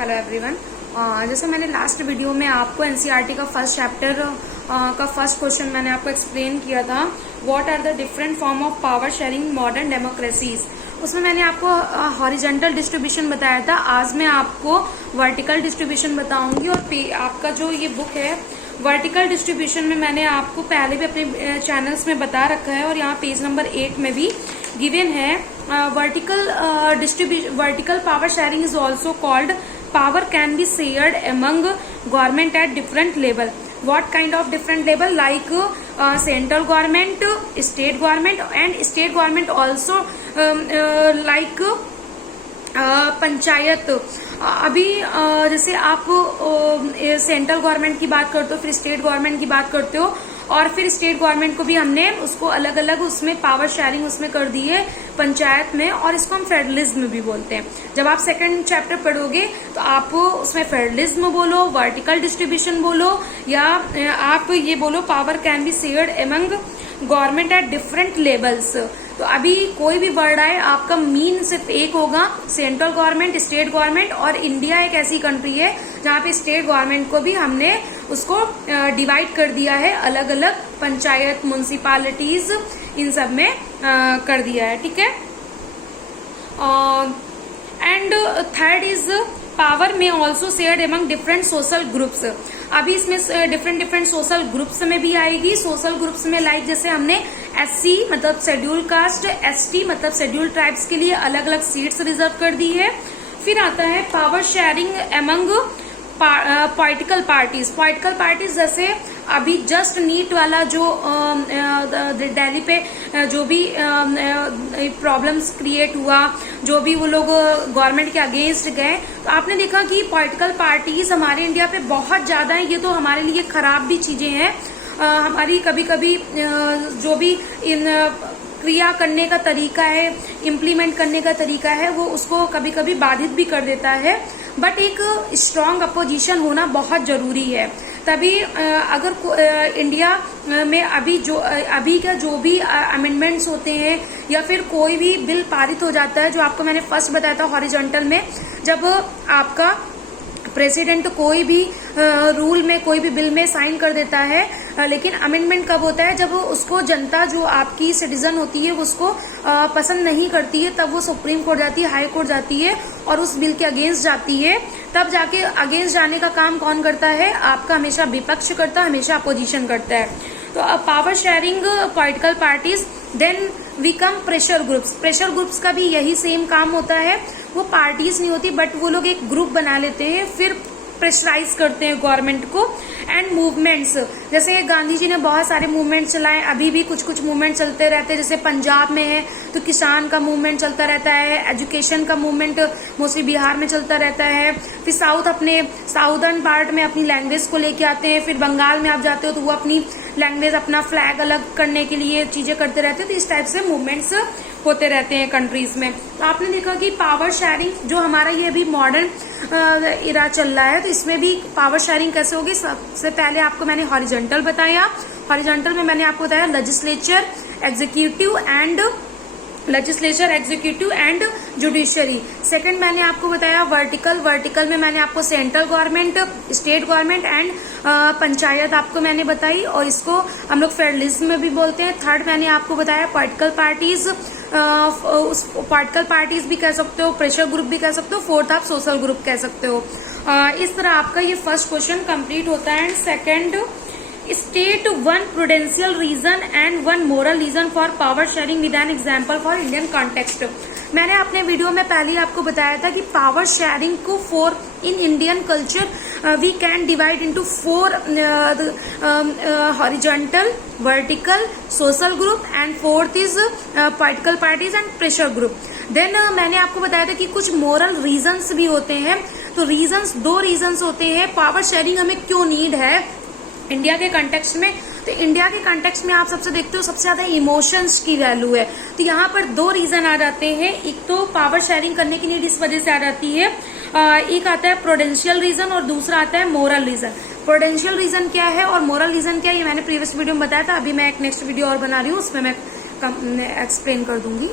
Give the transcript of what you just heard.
Hello everyone. जैसे मैंने last video में आपको एनसीईआरटी का फर्स्ट चैप्टर का फर्स्ट क्वेश्चन मैंने आपको एक्सप्लेन किया था, what are the different form of power sharing modern democracies. उसमें मैंने आपको हॉरिजॉन्टल डिस्ट्रीब्यूशन बताया था। आज मैं आपको वर्टिकल डिस्ट्रीब्यूशन बताऊंगी। और आपका जो ये बुक है वर्टिकल डिस्ट्रीब्यूशन में मैंने आपको पहले भी अपने चैनल्स में बता रखा है और यहाँ पेज नंबर 8 में भी गिवन है। Vertical power sharing is also called power can be shared among government at different level. What kind of different level? Like central government, state government, and state government also like panchayat. अभी जैसे आप central government की बात करते हो, फिर state government की बात करते हो, और फिर स्टेट गवर्नमेंट को भी हमने उसको अलग अलग उसमें पावर शेयरिंग उसमें कर दी है पंचायत में, और इसको हम फेडरलिज्म भी बोलते हैं। जब आप सेकंड चैप्टर पढ़ोगे तो आप उसमें फेडरलिज्म बोलो, वर्टिकल डिस्ट्रीब्यूशन बोलो, या आप ये बोलो power can be shared among government at different levels. तो अभी कोई भी वर्ड आए आपका मीन सिर्फ एक होगा, सेंट्रल गवर्नमेंट, स्टेट गवर्नमेंट। और इंडिया एक ऐसी कंट्री है जहाँ पे स्टेट गवर्नमेंट को भी हमने उसको डिवाइड कर दिया है, अलग अलग पंचायत, म्युनिसिपैलिटीज, इन सब में कर दिया है। ठीक है। एंड थर्ड इज पावर में also shared among different social groups. अभी इसमें डिफरेंट सोशल ग्रुप्स में भी आएगी। सोशल ग्रुप्स में लाइक जैसे हमने एससी मतलब शेड्यूल कास्ट, एसटी मतलब शेड्यूल ट्राइब्स के लिए अलग अलग सीट्स रिजर्व कर दी है। फिर आता है power sharing among political parties. Political parties जैसे अभी जस्ट नीट वाला जो दिल्ली पे जो भी प्रॉब्लम्स क्रिएट हुआ, जो भी वो लोग गवर्नमेंट के अगेंस्ट गए, तो आपने देखा कि पॉलिटिकल पार्टीज हमारे इंडिया पे बहुत ज्यादा है। ये तो हमारे लिए खराब भी चीजें हैं। हमारी कभी कभी जो भी इन क्रिया करने का तरीका है, इम्प्लीमेंट करने का तरीका है, वो उसको कभी कभी बाधित भी कर देता है। बट एक स्ट्रांग अपोजिशन होना बहुत जरूरी है। तभी अगर इंडिया में अभी का जो भी अमेंडमेंट्स होते हैं या फिर कोई भी बिल पारित हो जाता है, जो आपको मैंने फर्स्ट बताया था हॉरिजॉन्टल में, जब आपका प्रेसिडेंट कोई भी रूल में कोई भी बिल में साइन कर देता है, लेकिन अमेंडमेंट कब होता है? जब उसको जनता जो आपकी सिटीजन होती है उसको पसंद नहीं करती है, तब वो सुप्रीम कोर्ट जाती है, हाई कोर्ट जाती है और उस बिल के अगेंस्ट जाती है। तब जाके अगेंस्ट जाने का काम कौन करता है? आपका हमेशा विपक्ष करता है, हमेशा अपोजिशन करता है। तो power sharing political parties. Then we come pressure groups. Pressure groups का भी यही सेम काम होता है। वो पार्टीज नहीं होती बट वो लोग एक ग्रुप बना लेते हैं, फिर प्रेशराइज करते हैं गवर्नमेंट को। एंड मूवमेंट्स, जैसे गांधी जी ने बहुत सारे मूवमेंट चलाए, अभी भी कुछ कुछ मूवमेंट चलते रहते हैं। जैसे पंजाब में है तो किसान का मूवमेंट चलता रहता है, एजुकेशन का मूवमेंट मोस्टली बिहार में चलता रहता है। फिर अपने साउदर्न पार्ट में अपनी लैंग्वेज को लेके आते हैं। फिर बंगाल में आप जाते हो तो वो अपनी लैंग्वेज, अपना फ्लैग अलग करने के लिए चीजें करते रहते हैं। तो इस टाइप से मूवमेंट्स होते रहते हैं कंट्रीज में। तो आपने देखा कि पावर शेयरिंग जो हमारा ये अभी मॉडर्न इरा चल रहा है, तो इसमें भी पावर शेयरिंग कैसे होगी? सबसे पहले आपको मैंने हॉरिजॉन्टल बताया। हॉरिजॉन्टल में मैंने आपको बताया legislature, executive and judiciary. Second मैंने आपको बताया वर्टिकल में मैंने आपको central government, state government and panchayat आपको मैंने बताई, और इसको हम लोग फेडरलिज्म में भी बोलते हैं। थर्ड मैंने आपको बताया पॉलिटिकल पार्टीज। पॉलिटिकल पार्टीज भी कह सकते हो, प्रेशर ग्रुप भी कह सकते हो, फोर्थ आप सोशल ग्रुप कह सकते हो। इस तरह आपका ये फर्स्ट क्वेश्चन कंप्लीट होता है। And second, state one prudential reason and one moral reason for power sharing with an example for Indian context. मैंने अपने वीडियो में पहले आपको बताया था कि पावर शेयरिंग को in Indian culture we can divide into 4 horizontal, vertical, social group and fourth is political parties and pressure group. Then मैंने आपको बताया था कि कुछ मोरल रीजन्स भी होते हैं। तो दो रीजन्स होते हैं पावर शेयरिंग हमें क्यों नीड है इंडिया के कंटेक्स्ट में। तो इंडिया के कंटेक्स्ट में आप सबसे देखते हो सबसे ज्यादा इमोशंस की वैल्यू है। तो यहाँ पर 2 रीजन आ जाते हैं। एक तो पावर शेयरिंग करने की नीड इस वजह से आ जाती है, एक आता है प्रूडेंशियल रीजन और दूसरा आता है मोरल रीजन। प्रूडेंशियल रीजन क्या है और मोरल रीजन क्या है, ये मैंने प्रीवियस वीडियो में बताया था। अभी मैं एक नेक्स्ट वीडियो और बना रही हूँ, उसमें मैं एक्सप्लेन कर दूंगी।